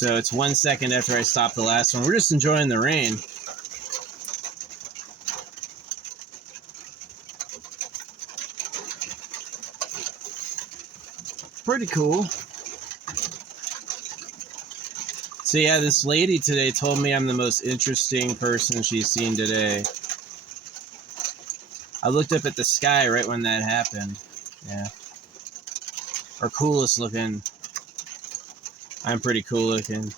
So it's 1 second after I stopped the last one. We're just enjoying the rain. Pretty cool. So yeah, this lady today told me I'm the most interesting person she's seen today. I looked up at the sky right when that happened. Yeah. Or coolest looking. I'm pretty cool looking,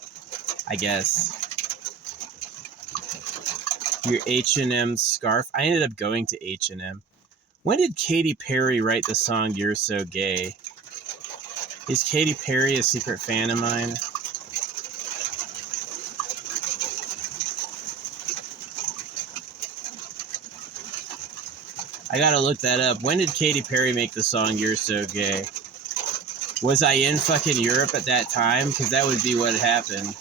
I guess. Your H&M scarf. I ended up going to H&M. When did Katy Perry write the song You're So Gay? Is Katy Perry a secret fan of mine? I gotta look that up. When did Katy Perry make the song You're So Gay? Was I in fucking Europe at that time? Because that would be what happened.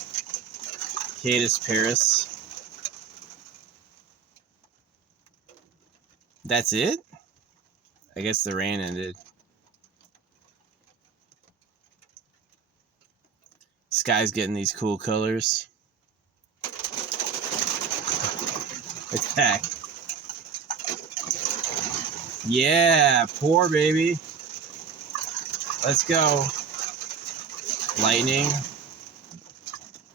Katy Paris. That's it? I guess the rain ended. Sky's getting these cool colors. Attack. Yeah, pour, baby. Let's go. Lightning.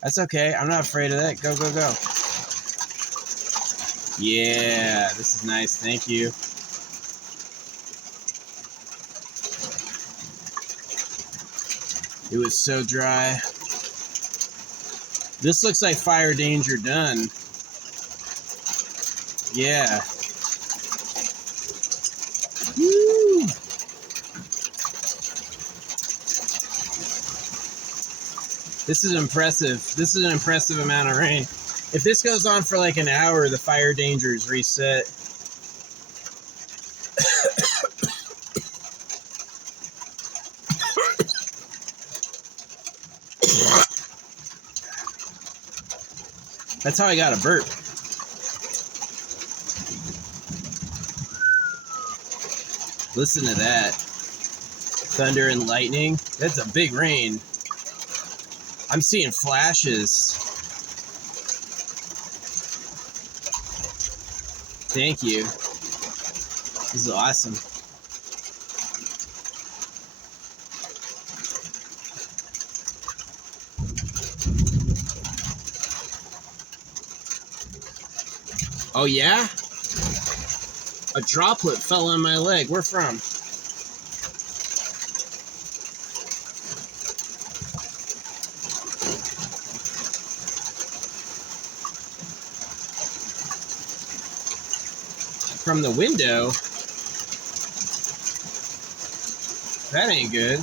That's okay. I'm not afraid of that. Go, go, go. Yeah, this is nice. Thank you. It was so dry. This looks like fire danger done. Yeah. Woo! This is impressive. This is an impressive amount of rain. If this goes on for like an hour, the fire danger is reset. That's how I got a burp. Listen to that. Thunder and lightning. That's a big rain. I'm seeing flashes. Thank you. This is awesome. Oh yeah? A droplet fell on my leg. Where from? From the window? That ain't good.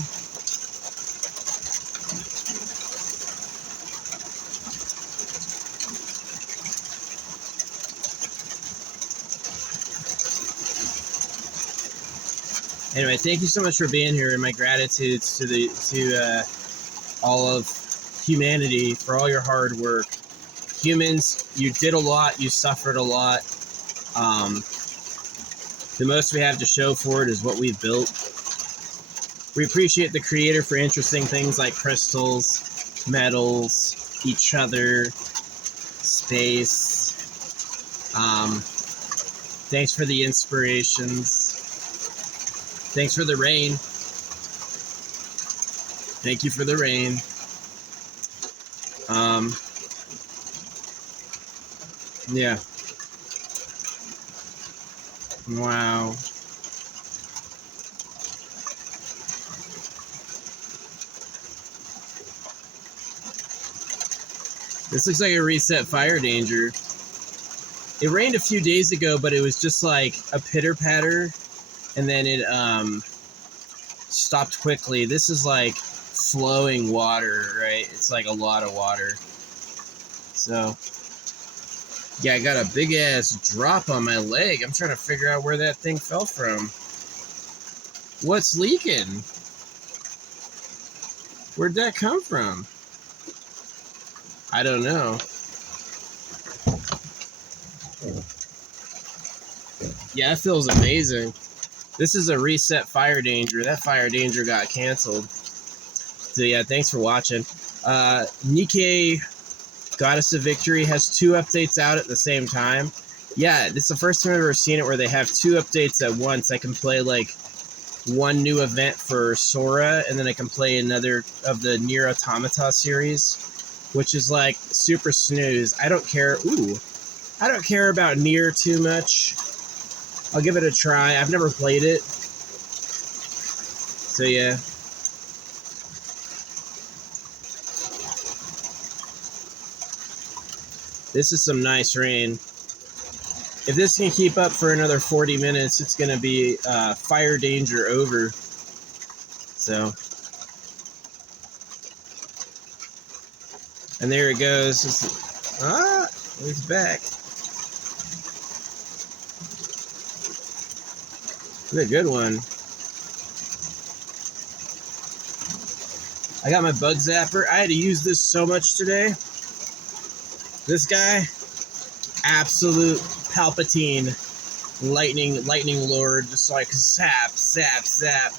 Anyway, thank you so much for being here, and my gratitudes to all of humanity for all your hard work. Humans, you did a lot, you suffered a lot. The most we have to show for it is what we've built. We appreciate the creator for interesting things like crystals, metals, each other, space. Thanks for the inspirations. Thanks for the rain. Thank you for the rain. Yeah. Wow. This looks like a reset fire danger. It rained a few days ago, but it was just like a pitter patter, and then it stopped quickly. This is like flowing water, right? It's like a lot of water. So yeah, I got a big ass drop on my leg. I'm trying to figure out where that thing fell from. What's leaking? Where'd that come from? I don't know. Yeah, it feels amazing. This is a reset fire danger. That fire danger got canceled. So yeah, thanks for watching. Nikkei Goddess of Victory has 2 updates out at the same time. Yeah, this is the first time I've ever seen it where they have 2 updates at once. I can play like one new event for Sora, and then I can play another of the Nier Automata series, which is like super snooze. I don't care. I don't care about Nier too much. I'll give it a try. I've never played it. So yeah. This is some nice rain. If this can keep up for another 40 minutes, it's going to be fire danger over. So. And there it goes. It's back. It's a good one. I got my bug zapper. I had to use this so much today. This guy, absolute Palpatine, lightning lord, just like zap, zap, zap.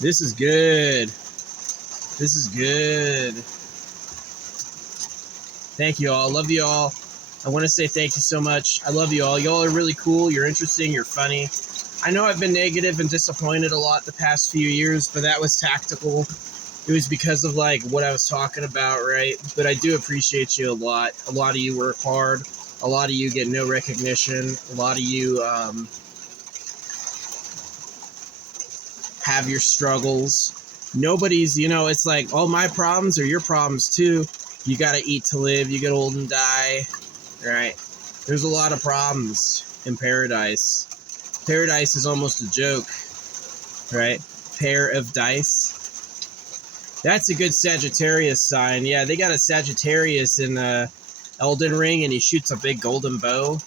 This is good. This is good. Thank you all. Love you all. I want to say thank you so much. I love you all. Y'all are really cool. You're interesting. You're funny. I know I've been negative and disappointed a lot the past few years, but that was tactical. It was because of like what I was talking about, right? But I do appreciate you a lot. A lot of you work hard. A lot of you get no recognition. A lot of you have your struggles. Nobody's, it's like all my problems are your problems too. You got to eat to live. You get old and die, right? There's a lot of problems in paradise. Paradise is almost a joke, right? Pair of dice. That's a good Sagittarius sign. Yeah, they got a Sagittarius in Elden Ring, and he shoots a big golden bow.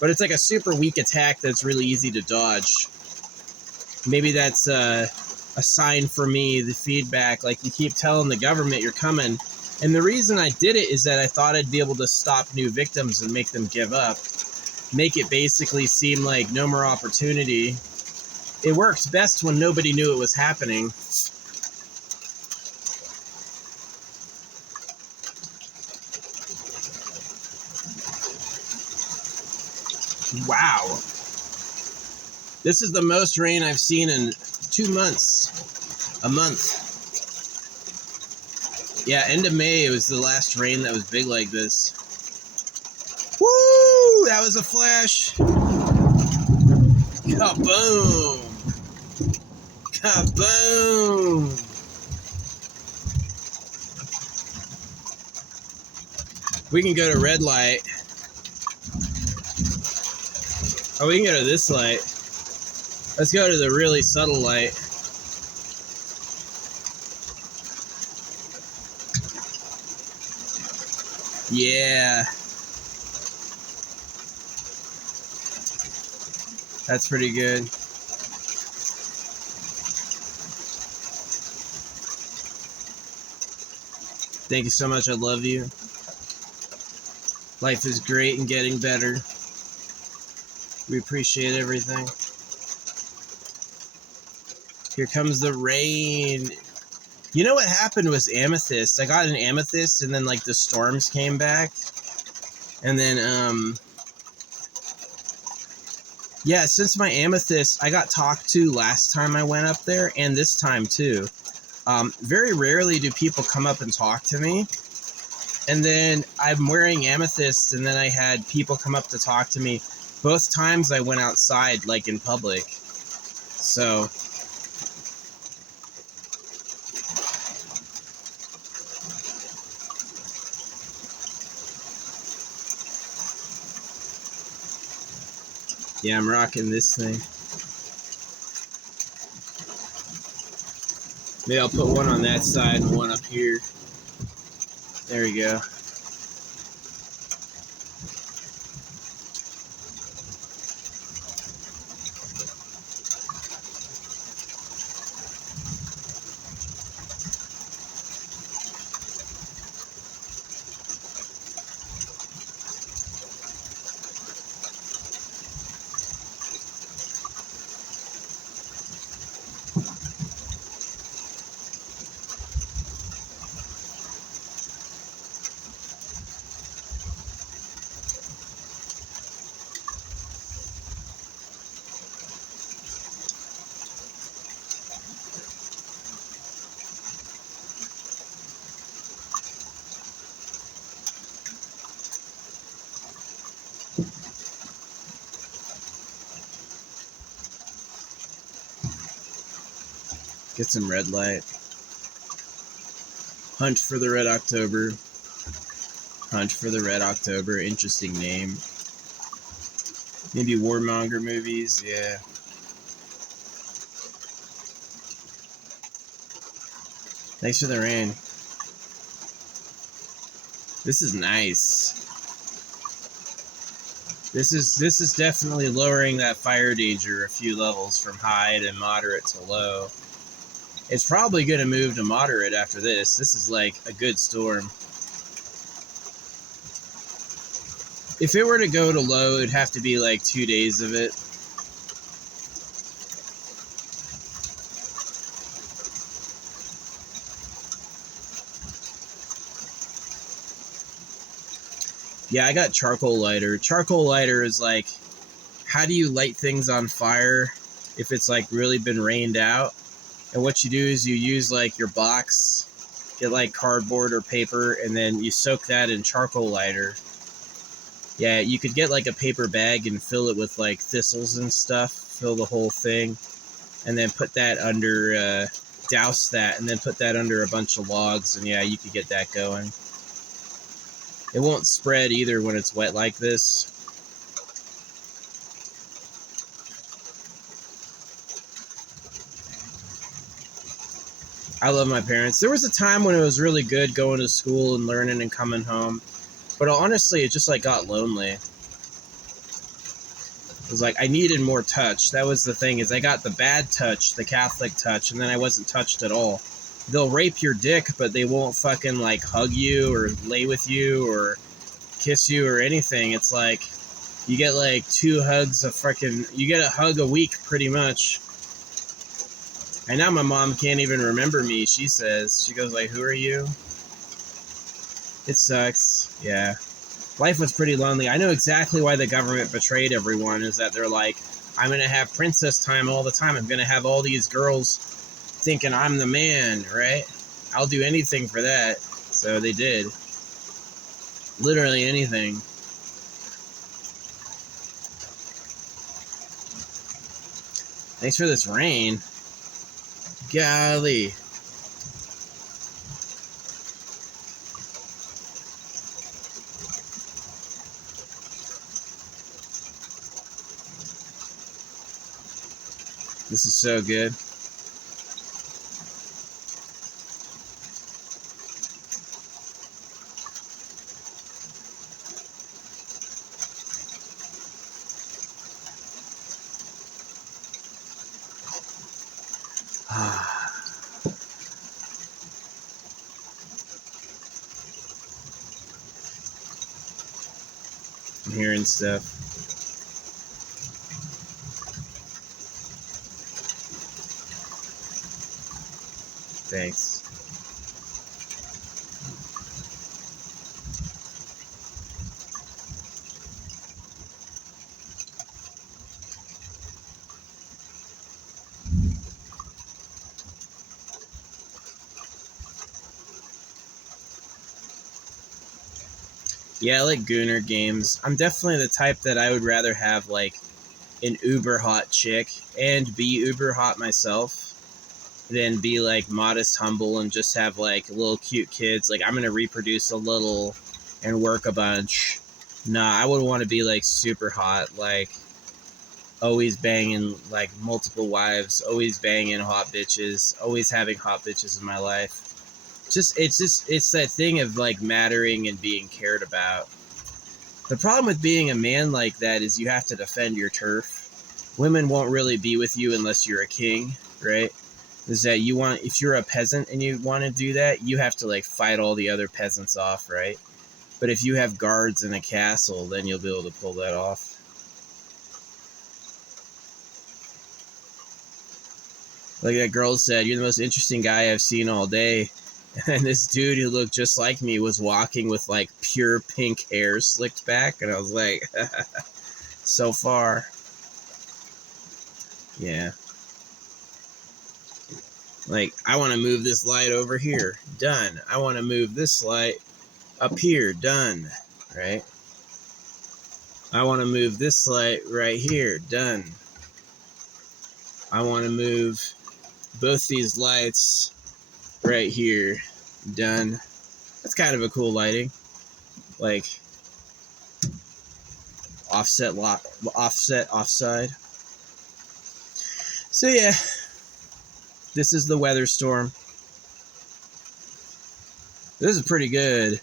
But it's like a super weak attack that's really easy to dodge. Maybe that's a sign for me, the feedback. Like, you keep telling the government you're coming. And the reason I did it is that I thought I'd be able to stop new victims and make them give up. Make it basically seem like no more opportunity. It works best when nobody knew it was happening. Wow. This is the most rain I've seen in 2 months. A month. Yeah, end of May, it was the last rain that was big like this. Woo! That was a flash. Kaboom! Kaboom! We can go to red light. Oh, we can go to this light. Let's go to the really subtle light. Yeah. That's pretty good. Thank you so much. I love you. Life is great and getting better. We appreciate everything. Here comes the rain. You know what happened was amethyst. I got an amethyst and then like the storms came back. And then, yeah, since my amethyst, I got talked to last time I went up there and this time too. Very rarely do people come up and talk to me. And then I'm wearing amethyst and then I had people come up to talk to me. Both times I went outside, like in public. So... yeah, I'm rocking this thing. Maybe I'll put one on that side and one up here. There we go. Get some red light. Hunt for the Red October. Hunt for the Red October. Interesting name. Maybe warmonger movies. Yeah. Thanks for the rain. This is nice. This is definitely lowering that fire danger a few levels from high to moderate to low. It's probably going to move to moderate after this. This is like a good storm. If it were to go to low, it'd have to be like 2 days of it. Yeah, I got charcoal lighter. Charcoal lighter is like, how do you light things on fire if it's like really been rained out? And what you do is you use like your box, get like cardboard or paper, and then you soak that in charcoal lighter. Yeah, you could get like a paper bag and fill it with like thistles and stuff, fill the whole thing, and then put that under, douse that, and then put that under a bunch of logs, and yeah, you could get that going. It won't spread either when it's wet like this. I love my parents. There was a time when it was really good going to school and learning and coming home. But honestly, it just like got lonely. It was like I needed more touch. That was the thing, is I got the bad touch, the Catholic touch, and then I wasn't touched at all. They'll rape your dick, but they won't fucking like hug you or lay with you or kiss you or anything. It's like you get like 2 hugs you get a hug a week pretty much. And now my mom can't even remember me. She goes like, who are you? It sucks. Yeah. Life was pretty lonely. I know exactly why the government betrayed everyone, is that they're like, I'm going to have princess time all the time. I'm going to have all these girls thinking I'm the man, right? I'll do anything for that. So they did. Literally anything. Thanks for this rain. Golly. This is so good. I'm hearing stuff. Thanks. Yeah, I like Gooner games. I'm definitely the type that I would rather have like an uber hot chick and be uber hot myself than be like modest, humble, and just have like little cute kids. Like, I'm gonna reproduce a little and work a bunch. Nah, I would want to be like super hot, like always banging like multiple wives, always banging hot bitches, always having hot bitches in my life. It's that thing of like mattering and being cared about. The problem with being a man like that is you have to defend your turf. Women won't really be with you unless you're a king, right? Is that if you're a peasant and you want to do that, you have to like fight all the other peasants off, right? But if you have guards in a castle, then you'll be able to pull that off. Like that girl said, you're the most interesting guy I've seen all day. And this dude who looked just like me was walking with like pure pink hair slicked back. And I was like, so far. Yeah. Like, I want to move this light over here. Done. I want to move this light up here. Done. Right? I want to move this light right here. Done. I want to move both these lights right here done. That's kind of a cool lighting, like offset, offside. So yeah, this is the weather storm. This is pretty good.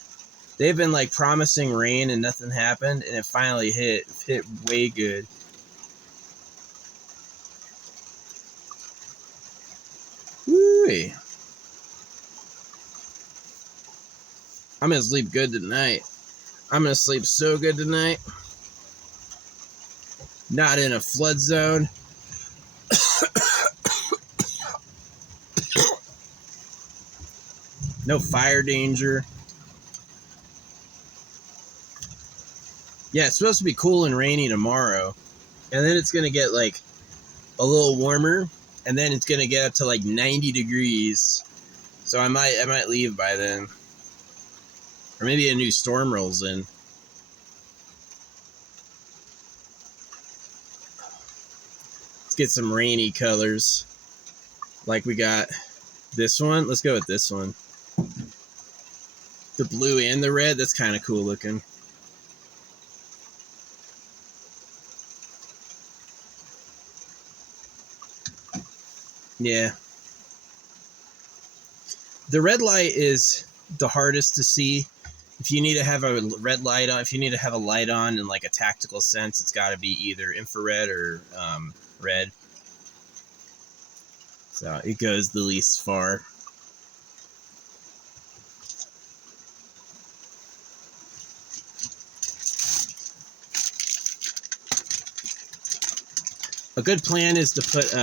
They've been like promising rain and nothing happened, and it finally hit. It hit way good. Woo-wee. I'm gonna sleep good tonight. I'm gonna sleep so good tonight. Not in a flood zone. No fire danger. Yeah, it's supposed to be cool and rainy tomorrow. And then it's going to get like a little warmer. And then it's going to get up to like 90 degrees. So I might leave by then. Or maybe a new storm rolls in. Let's get some rainy colors. Like we got this one. Let's go with this one. The blue and the red. That's kind of cool looking. Yeah. The red light is the hardest to see. If you need to have a red light on, if you need to have a light on in like a tactical sense, it's got to be either infrared or red. So it goes the least far. A good plan is to put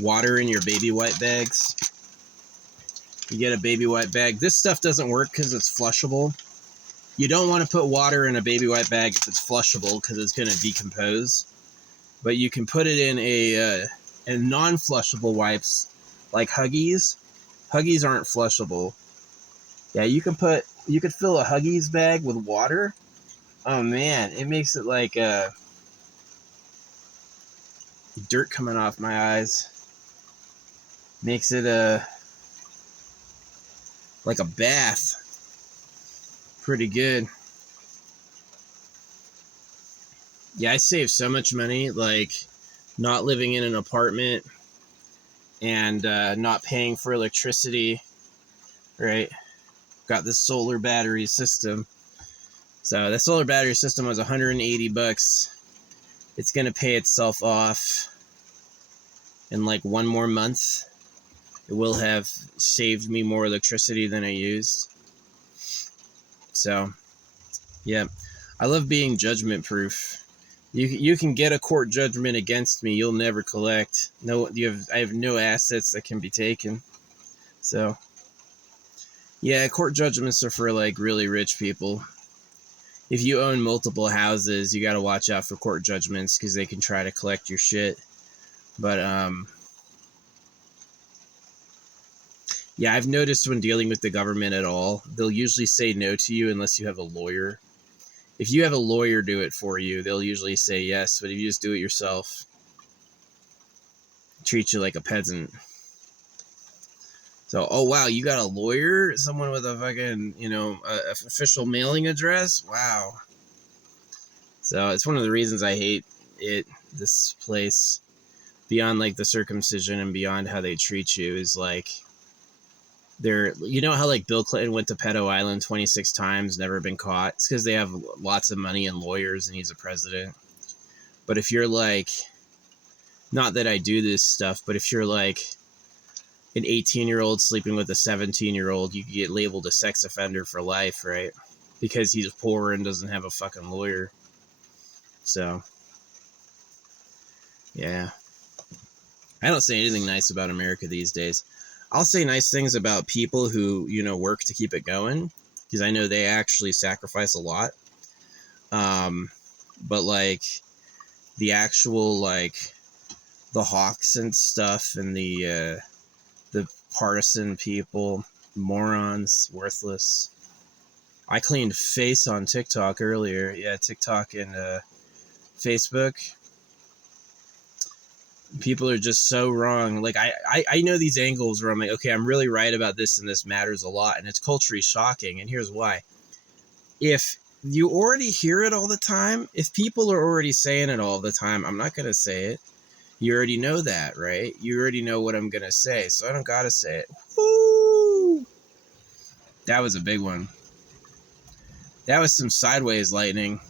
water in your baby white bags. You get a baby white bag. This stuff doesn't work because it's flushable. You don't want to put water in a baby white bag if it's flushable because it's going to decompose. But you can put it in a non-flushable wipes like Huggies. Huggies aren't flushable. Yeah, you could fill a Huggies bag with water. Oh man, it makes it like dirt coming off my eyes. Makes it like a bath. Pretty good. Yeah, I save so much money, like not living in an apartment and not paying for electricity, right? Got this solar battery system. So the solar battery system was $180. It's going to pay itself off in like one more month. It will have saved me more electricity than I used. So, yeah, I love being judgment proof. You can get a court judgment against me. You'll never collect. I have no assets that can be taken. So, yeah, court judgments are for like really rich people. If you own multiple houses, you got to watch out for court judgments because they can try to collect your shit. But yeah, I've noticed when dealing with the government at all, they'll usually say no to you unless you have a lawyer. If you have a lawyer do it for you, they'll usually say yes. But if you just do it yourself, treat you like a peasant. So, oh wow, you got a lawyer? Someone with a fucking, official mailing address? Wow. So it's one of the reasons I hate this place, beyond like the circumcision and beyond how they treat you, is like, you know how like Bill Clinton went to Pedo Island 26 times, never been caught? It's because they have lots of money and lawyers and he's a president. But if you're like, not that I do this stuff, but if you're like an 18-year-old sleeping with a 17-year-old, you get labeled a sex offender for life, right? Because he's poor and doesn't have a fucking lawyer. So, yeah. I don't say anything nice about America these days. I'll say nice things about people who, work to keep it going, because I know they actually sacrifice a lot. But like the actual, like the hawks and stuff and the partisan people, morons, worthless. I cleaned face on TikTok earlier. Yeah, TikTok and Facebook. People are just so wrong. Like I know these angles where I'm like, okay, I'm really right about this and this matters a lot, and it's culturally shocking, and here's why. If you already hear it all the time, if people are already saying it all the time, I'm not going to say it. You already know that, right? You already know what I'm going to say, so I don't got to say it. Woo! That was a big one. That was some sideways lightning.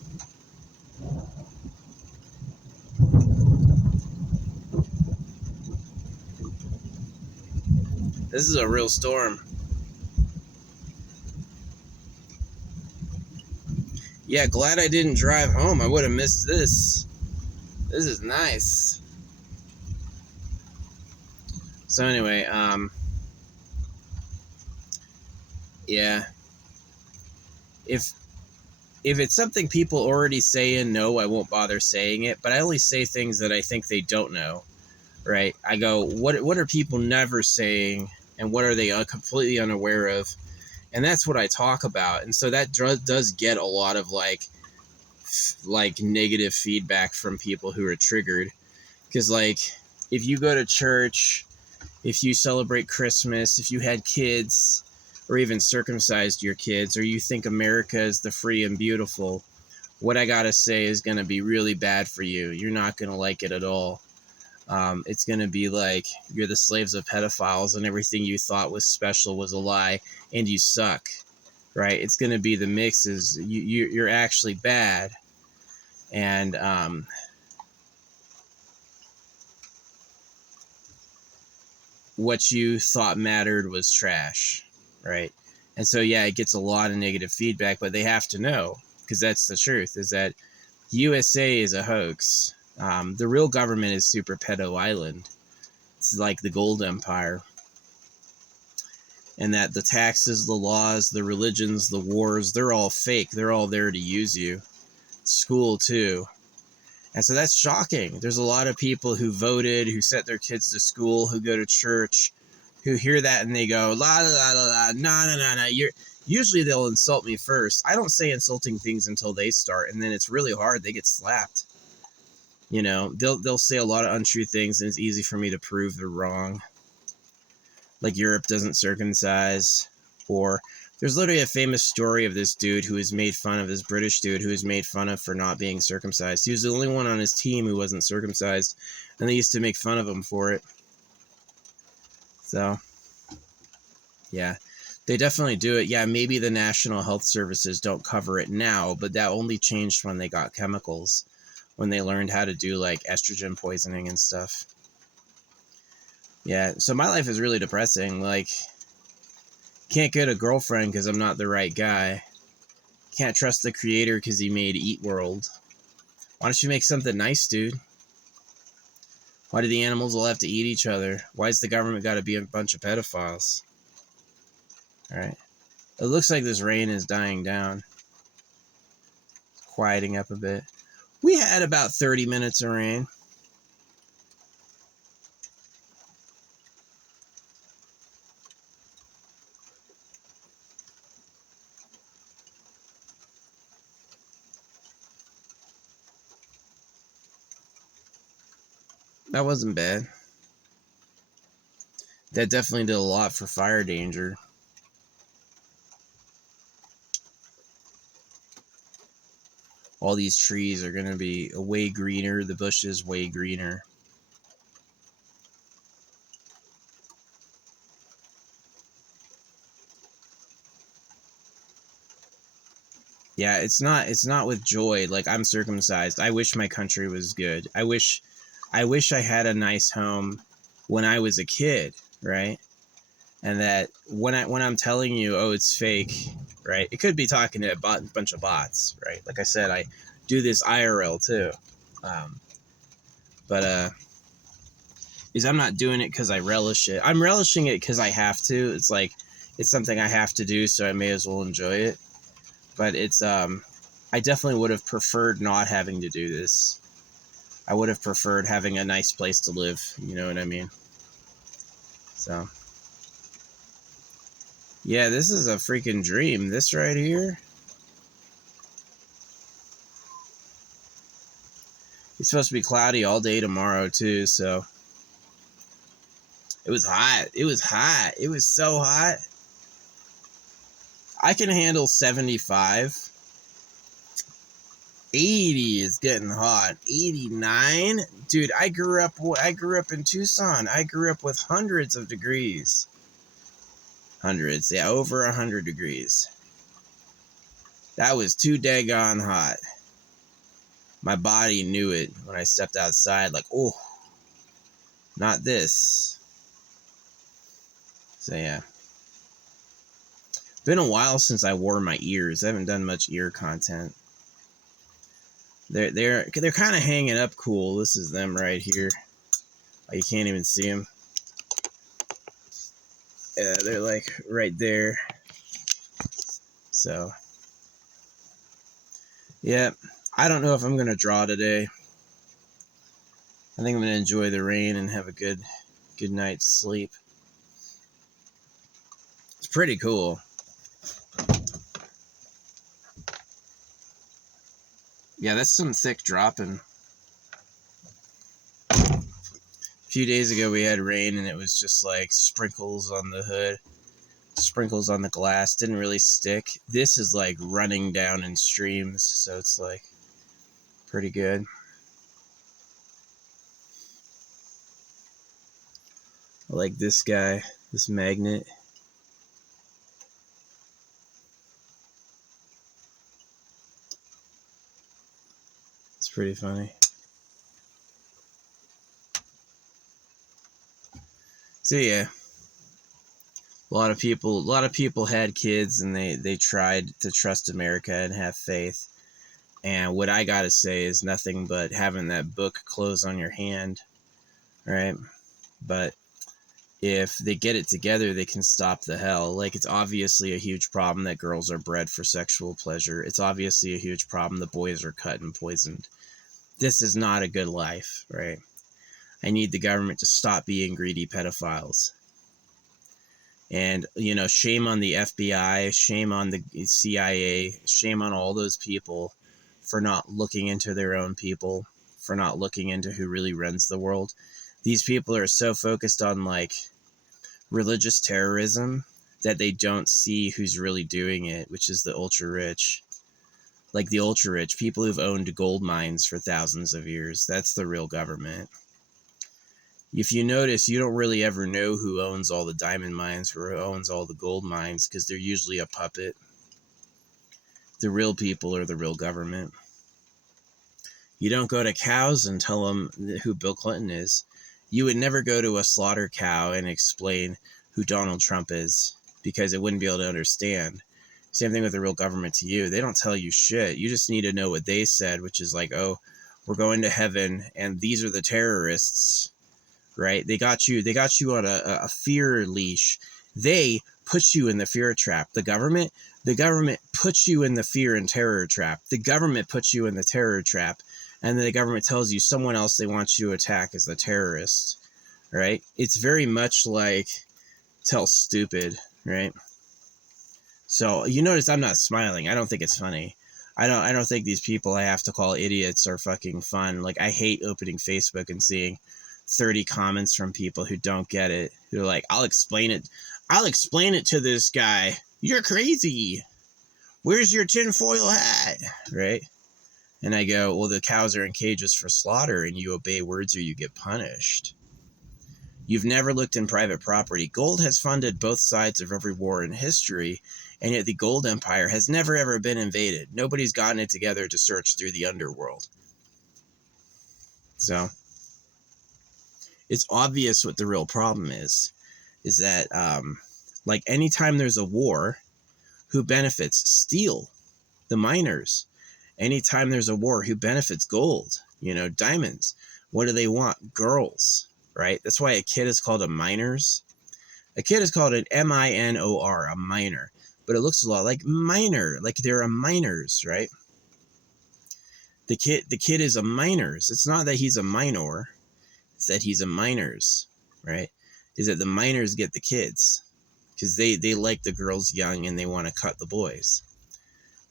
This is a real storm. Yeah, glad I didn't drive home. I would have missed this. This is nice. So anyway, yeah. If it's something people already say and know, I won't bother saying it, but I only say things that I think they don't know, right? I go, what are people never saying, and what are they completely unaware of? And that's what I talk about. And so that does get a lot of like negative feedback from people who are triggered. Because like, if you go to church, if you celebrate Christmas, if you had kids, or even circumcised your kids, or you think America is the free and beautiful, what I gotta say is gonna be really bad for you. You're not gonna like it at all. It's gonna be like you're the slaves of pedophiles, and everything you thought was special was a lie, and you suck, right? It's gonna be the mix is you're actually bad, and what you thought mattered was trash, right? And so, yeah, it gets a lot of negative feedback, but they have to know, because that's the truth, is that USA is a hoax. The real government is Super Pedo Island. It's like the Gold Empire. And that the taxes, the laws, the religions, the wars, they're all fake. They're all there to use you. School, too. And so that's shocking. There's a lot of people who voted, who sent their kids to school, who go to church, who hear that and they go, la la la la la, no. Usually they'll insult me first. I don't say insulting things until they start, and then it's really hard. They get slapped. You know, they'll say a lot of untrue things, and it's easy for me to prove they're wrong. Like Europe doesn't circumcise, or there's literally a famous story of this dude who was made fun of, this British dude who was made fun of for not being circumcised. He was the only one on his team who wasn't circumcised, and they used to make fun of him for it. So, yeah, they definitely do it. Yeah, maybe the National Health Services don't cover it now, but that only changed when they got chemicals, when they learned how to do like estrogen poisoning and stuff. Yeah, so my life is really depressing. Like, can't get a girlfriend because I'm not the right guy. Can't trust the creator because he made Eat World. Why don't you make something nice, dude? Why do the animals all have to eat each other? Why does the government got to be a bunch of pedophiles? Alright. It looks like this rain is dying down. It's quieting up a bit. We had about 30 minutes of rain. That wasn't bad. That definitely did a lot for fire danger. All these trees are going to be way greener. The bushes way greener. Yeah, it's not with joy. Like, I'm circumcised. I wish my country was good. I wish I had a nice home when I was a kid, right? And that when I'm telling you, oh, it's fake, right? It could be talking to a bunch of bots, right? Like I said, I do this IRL too, but is I'm not doing it because I relish it. I'm relishing it because I have to. It's like it's something I have to do, so I may as well enjoy it. But it's I definitely would have preferred not having to do this. I would have preferred having a nice place to live. You know what I mean? So. Yeah, this is a freaking dream. This right here. It's supposed to be cloudy all day tomorrow, too, so It was hot. It was hot. It was so hot. I can handle 75. 80 is getting hot. 89? Dude, I grew up in Tucson. I grew up with hundreds of degrees. Hundreds. Yeah, over 100 degrees. That was too daggone hot. My body knew it when I stepped outside, like, oh, not this. So yeah. Been a while since I wore my ears. I haven't done much ear content. They're kind of hanging up cool. This is them right here. You can't even see them. Yeah, they're like right there. So, yeah, I don't know if I'm gonna draw today. I think I'm gonna enjoy the rain and have a good night's sleep. It's pretty cool. Yeah, that's some thick dropping. A few days ago we had rain and it was just like sprinkles on the hood, sprinkles on the glass. Didn't really stick. This is like running down in streams, so it's like pretty good. I like this guy, this magnet. It's pretty funny. So yeah, a lot of people had kids and they tried to trust America and have faith. And what I gotta say is nothing but having that book close on your hand, right? But if they get it together, they can stop the hell. Like, it's obviously a huge problem that girls are bred for sexual pleasure. It's obviously a huge problem that boys are cut and poisoned. This is not a good life, right? I need the government to stop being greedy pedophiles. And, you know, shame on the FBI, shame on the CIA, shame on all those people for not looking into their own people, for not looking into who really runs the world. These people are so focused on, like, religious terrorism that they don't see who's really doing it, which is the ultra rich. Like the ultra rich, people who've owned gold mines for thousands of years. That's the real government. If you notice, you don't really ever know who owns all the diamond mines or who owns all the gold mines, because they're usually a puppet. The real people are the real government. You don't go to cows and tell them who Bill Clinton is. You would never go to a slaughter cow and explain who Donald Trump is, because it wouldn't be able to understand. Same thing with the real government to you. They don't tell you shit. You just need to know what they said, which is like, oh, we're going to heaven and these are the terrorists, right? They got you on a fear leash. They put you in the fear trap. The government puts you in the fear and terror trap. The government puts you in the terror trap. And then the government tells you someone else they want you to attack is the terrorist, right? It's very much like Tell Stupid, right? So you notice I'm not smiling. I don't think it's funny. I don't think these people I have to call idiots are fucking fun. Like, I hate opening Facebook and seeing 30 comments from people who don't get it. Who are like, I'll explain it to this guy. You're crazy. Where's your tinfoil hat? Right? And I go, well, the cows are in cages for slaughter and you obey words or you get punished. You've never looked in private property. Gold has funded both sides of every war in history, and yet the gold empire has never ever been invaded. Nobody's gotten it together to search through the underworld. So it's obvious what the real problem is that like anytime there's a war, who benefits? Steel, the miners. Anytime there's a war, who benefits? Gold, diamonds. What do they want? Girls, right? That's why a kid is called a minors. A kid is called an M-I-N-O-R, a minor. But it looks a lot like minor, like they're a minors, right? The kid is a minors. It's not that he's a minor. It's that he's a minors, right? Is that the minors get the kids because they like the girls young and they want to cut the boys,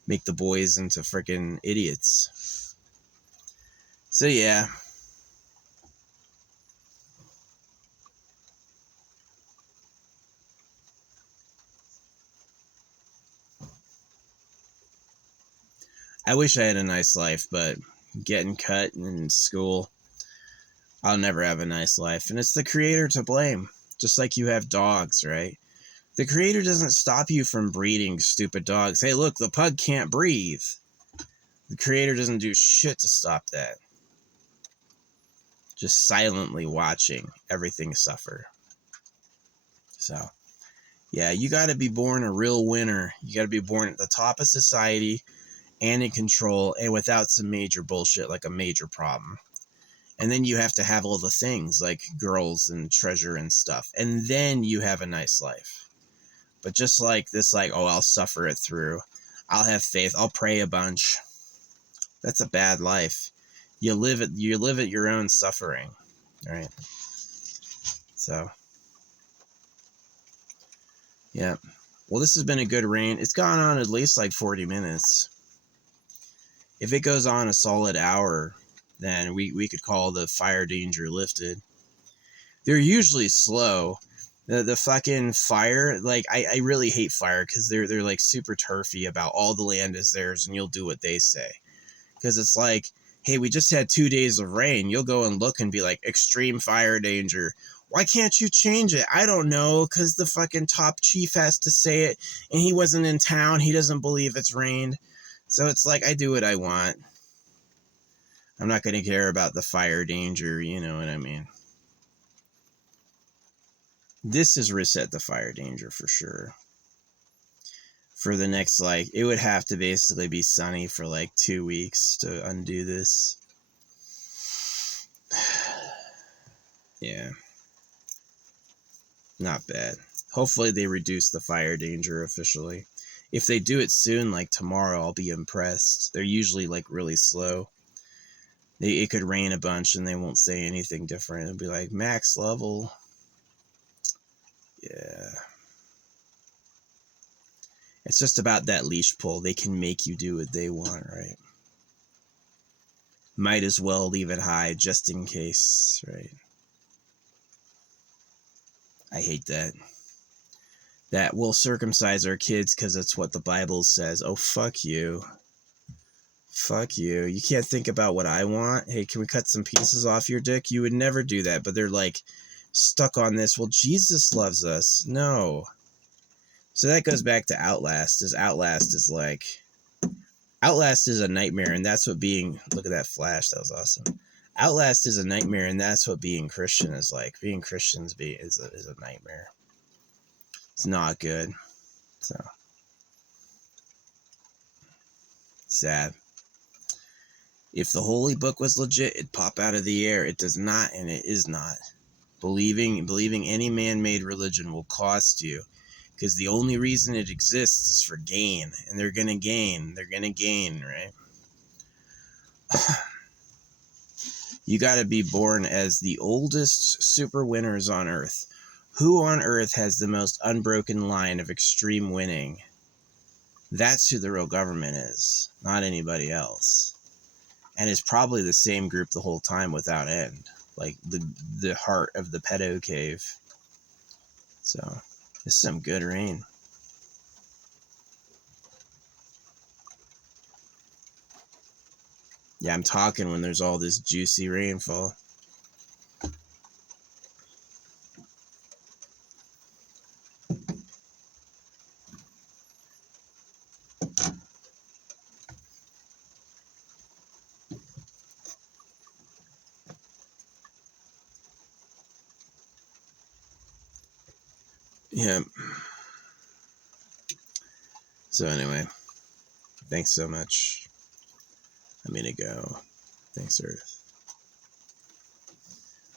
make the boys into freaking idiots. So yeah. I wish I had a nice life, but getting cut in school, I'll never have a nice life. And it's the creator to blame. Just like you have dogs, right? The creator doesn't stop you from breeding stupid dogs. Hey, look, the pug can't breathe. The creator doesn't do shit to stop that. Just silently watching everything suffer. So, yeah, you got to be born a real winner. You got to be born at the top of society and in control and without some major bullshit like a major problem. And then you have to have all the things like girls and treasure and stuff. And then you have a nice life. But just like this, like, oh, I'll suffer it through. I'll have faith. I'll pray a bunch. That's a bad life. You live at your own suffering. All right. So, yeah. Well, this has been a good rain. It's gone on at least like 40 minutes. If it goes on a solid hour, then we could call the fire danger lifted. They're usually slow. The fucking fire, like, I really hate fire because they're like super turfy about all the land is theirs and you'll do what they say. Because it's like, hey, we just had 2 days of rain. You'll go and look and be like, extreme fire danger. Why can't you change it? I don't know, because the fucking top chief has to say it, and he wasn't in town. He doesn't believe it's rained. So it's like, I do what I want. I'm not going to care about the fire danger, you know what I mean? This is reset the fire danger for sure. For the next, like, it would have to basically be sunny for like 2 weeks to undo this. Yeah. Not bad. Hopefully they reduce the fire danger officially. If they do it soon, like tomorrow, I'll be impressed. They're usually like really slow. It could rain a bunch and they won't say anything different. It'll be like max level. Yeah. It's just about that leash pull. They can make you do what they want, right? Might as well leave it high just in case, right? I hate that. That we'll circumcise our kids because it's what the Bible says. Oh, fuck you. Fuck you. You can't think about what I want. Hey, can we cut some pieces off your dick? You would never do that, but they're like stuck on this. Well, Jesus loves us. No. So that goes back to Outlast. Outlast is a nightmare, and that's what being... Look at that flash. That was awesome. Outlast is a nightmare, and that's what being Christian is like. Being Christian is a nightmare. It's not good. So, sad. If the holy book was legit, it'd pop out of the air. It does not, and it is not. Believing any man-made religion will cost you, because the only reason it exists is for gain, and they're gonna gain. They're gonna gain, right? You gotta be born as the oldest super winners on Earth. Who on Earth has the most unbroken line of extreme winning? That's who the real government is, not anybody else. And it's probably the same group the whole time without end. Like the heart of the pedo cave. So, this is some good rain. Yeah, I'm talking when there's all this juicy rainfall. Yeah. So anyway, thanks so much. I'm gonna go. Thanks, Earth.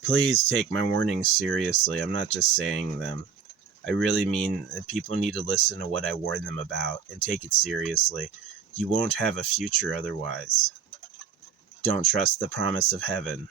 Please take my warnings seriously. I'm not just saying them. I really mean that people need to listen to what I warn them about and take it seriously. You won't have a future otherwise. Don't trust the promise of heaven.